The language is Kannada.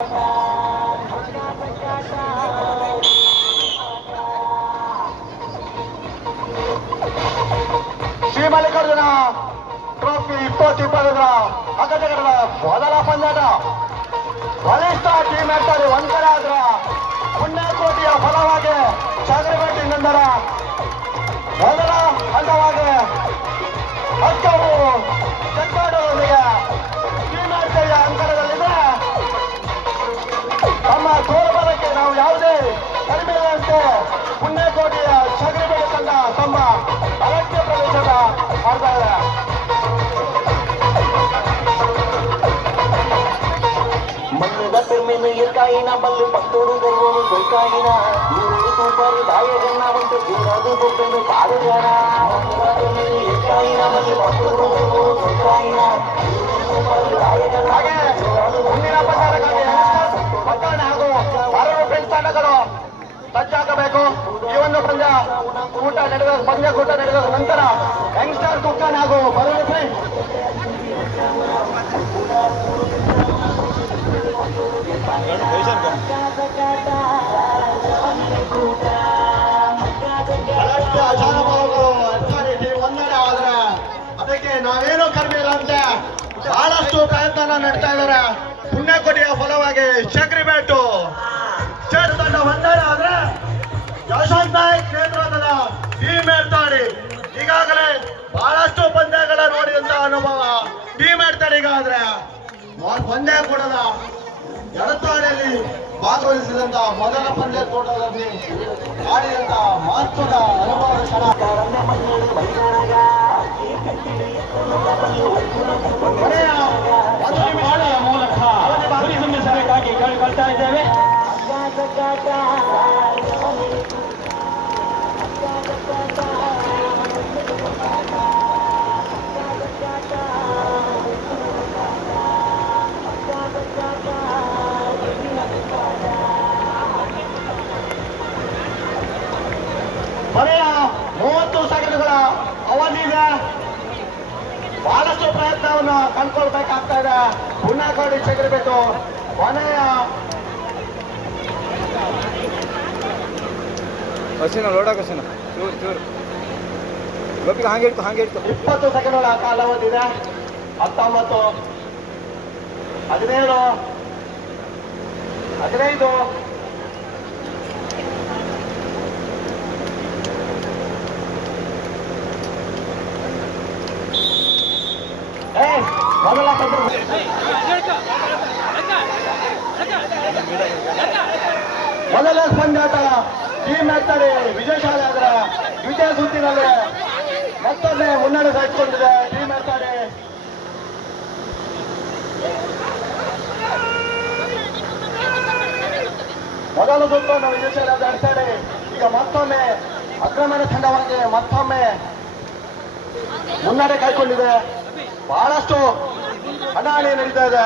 ಶ್ರೀ ಮಲ್ಲಿಕಾರ್ಜುನ ಟ್ರೋಫಿ 2020 ಅಗಜಗರದ ಮೊದಲ ಪಂದ್ಯಾಟ ಬಲಿಷ್ಠ ಟೀಮ್ ಇರ್ತಾರೆ. ಒಂದ್ ಕಡೆ ಆದ್ರ ಪುಣ್ಯಕೋಟಿಯ ಫಲವಾಗಿ ಚಾಗರಬೇಟಿನಿಂದರ ಮೊದಲ ಹಂತವಾಗಿ ಹಕ್ಕವು ಚೆಕ್ಕಾಡೋದೊಂದಿಗೆ ಟೀಮ್ ಇರ್ತೆಯ ಅಂಕಣದಲ್ಲಿದೆ. ತಮ್ಮ ತೋರುಬಲಕ್ಕೆ ನಾವು ಯಾವುದೇ ಕಡಿಮೆ ಇಲ್ಲಂತೆ ಪುಣ್ಯಕೋಟಿಯ ಚಾಗರಬೇಟಿ ತಂಡ ತಮ್ಮ ಅಗತ್ಯ ಪ್ರವೇಶದ ಮಾಡ್ತಾ ಇದೆ. ಮಣ್ಣು ಇರ್ಕಾಯಿನ ಬಲ್ಲು ಪತ್ತೋಡು ಗರ್ವನು ಸೊಲ್ಕಾಯಿನ ನೂರು ತೂಪಾರು ದಾಯಗನ್ನ ಬಂತು ಕೂಡದು ಬೊಬ್ಬೆನು ಕಾರು ಜನ ಇರ್ಕಾಯಿನ ಬಲ್ಲು ಪತ್ತೋಡು ಗರ್ವನು ಸೊಲ್ಕಾಯಿನ ಹಾಗೆ ಮುಂದಿನ ಪಂದ್ಯಕ್ಕಾಗಿ ಮಕ್ಕಳನ್ನ ಹಾಗೂ ಹಲವು ಫ್ರೆಂಡ್ಸ್ ತಂಡಗಳು ಸಜ್ಜಾಗಬೇಕು. ಈ ಒಂದು ಪಂದ್ಯ ಕೂಟ ನಡೆದ ನಂತರ ಯಂಗ್ಸ್ಟರ್ ಕುಕ್ಕನ್ ಹಾಗೂ ಬರುವ ಫ್ರೆಂಡ್ಸ್ ಒಂದನೇ ಆದ್ರೆ ಅದಕ್ಕೆ ನಾವೇನೋ ಕಡಿಮೆ ಇಲ್ಲ ಅಂತ ಬಹಳಷ್ಟು ಪ್ರಯತ್ನ ನಡೆಸ್ತಾ ಇದ್ದಾರೆ. ಪುಣ್ಯಕೋಟಿಯ ಫಲವಾಗಿ ಚಕ್ರಿಬೇಟು ಸ್ಟೇಟ್ ತಂಡ ಒಂದನೇ ಆದ್ರೆ ಯಶವಂತ್ ನಾಯಕ್ ನೇತೃತ್ವದ ಟೀಮ್ ಎಡ್ತಾಡಿ ಈಗಾಗಲೇ ಬಹಳಷ್ಟು ಪಂದ್ಯಗಳ ನೋಡಿದಂತ ಅನುಭವ. ಟೀಮ್ ಎಡ್ತಾಡಿಗಾದ್ರೆ ಪಂದ್ಯ ಕೂಡದ ಎಡತಾಡಿಯಲ್ಲಿ ಭಾಗವಹಿಸಿದಂತ ಮೊದಲ ಪಂದ್ಯ ಕೂಟದಲ್ಲಿ ಆಡಿದಂತ ಮಹತ್ವದ ಅನುಭವದ ಕ್ಷಣ. ಕೊನೆಯ 1 ನಿಮಿಷದ ಮೂಲಕ ಸರಿಯಾಗಿ ಕೇಳಿಕೊಳ್ತಾ ಇದ್ದೇವೆ. ಕೊನೆಯ 30 ಸೆಕೆಂಡ್ಗಳ ಅವಧಿ ಇದೆ. ಬಹಳಷ್ಟು ಪ್ರಯತ್ನವನ್ನು ಕಂಡುಕೊಳ್ಬೇಕಾಗ್ತಾ ಇದೆ. ಪುಣ್ಯಕೋಟಿ ಚಕ್ರಬೇಕು ಕೊನೆಯ ಲೋಡಾಕ ಚೂರು ಚೂರು ಗೋಪಿಗೆ ಹಾಗೆ ಇಡ್ತು 20 ಸೆಕೆಂಡ್ಗಳ ಕಾಲಾವಧಿ ಇದೆ. 19 17 15 ಮೊದಲ ಮೊದಲ ಪಂದ್ಯಾಟ ಟೀಮ್ ಆಗ್ತಾರೆ ವಿಜಯಶಾಲಿ ಅದರ ದ್ವಿತೀಯ ಸುತ್ತಿನಲ್ಲಿ ಮತ್ತೊಮ್ಮೆ ಮುನ್ನಡೆ ಸಾಧಿಸಿಕೊಂಡಿದೆ ಟೀಮ್ ಆಗ್ತಾರೆ. ಮೊದಲ ಸುತ್ತನ್ನು ವಿಜಯಶಾಲಿ ಆಡ್ತಾರೆ. ಈಗ ಮತ್ತೊಮ್ಮೆ ಅಕ್ರಮಣ ತಂಡವಾಗಿ ಮತ್ತೊಮ್ಮೆ ಮುನ್ನಡೆ ಕಾಯ್ಕೊಂಡಿದೆ. ಬಹಳಷ್ಟು ಹಣಾಹಣಿ ನಡೀತಾ ಇದೆ.